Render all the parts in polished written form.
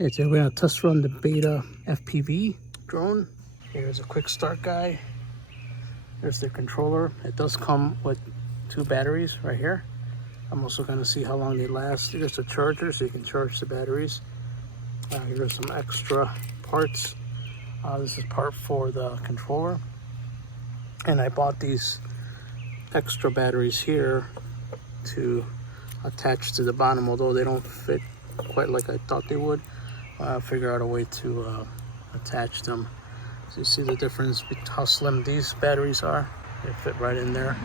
Okay, so we're gonna test run the Beta FPV drone. Here's a quick start guide. There's the controller. It does come with 2 batteries right here. I'm also gonna see how long they last. Here's a charger so you can charge the batteries. Here's some extra parts. This is part for the controller. And I bought these extra batteries here to attach to the bottom, although they don't fit quite like I thought they would. Figure out a way to attach them. So you see the difference between how slim these batteries are. They fit right in there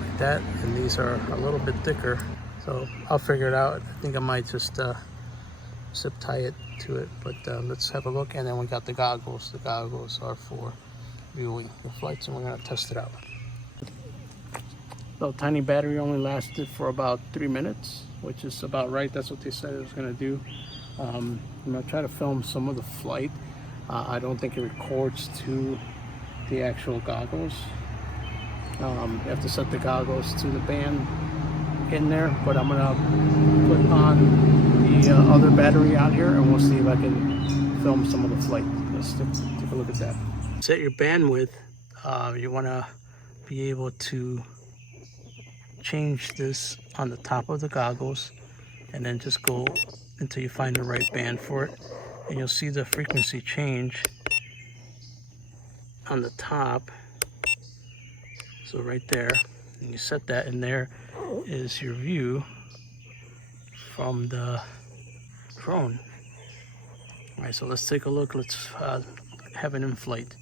like that, and these are a little bit thicker. So I'll figure it out. I think I might just zip tie it to it, but let's have a look. And then we got the goggles. The goggles are for viewing the flights, and we're gonna test it out. So tiny battery only lasted for about 3 minutes, which is about right. That's what they said it was gonna do. I'm gonna try to film some of the flight. I don't think it records to the actual goggles. You have to set the goggles to the band in there, but I'm gonna put on the other battery out here and we'll see if I can film some of the flight. Let's take a look at that. Set your bandwidth. You wanna be able to change this on the top of the goggles and then just go until you find the right band for it, and you'll see the frequency change on the top. So right there, and you set that, and there is your view from the drone. All right, so let's take a look. Let's have it in flight.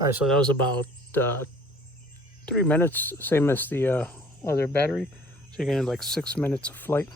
All right, so that was about 3 minutes, same as the other battery. So you're getting like 6 minutes of flight.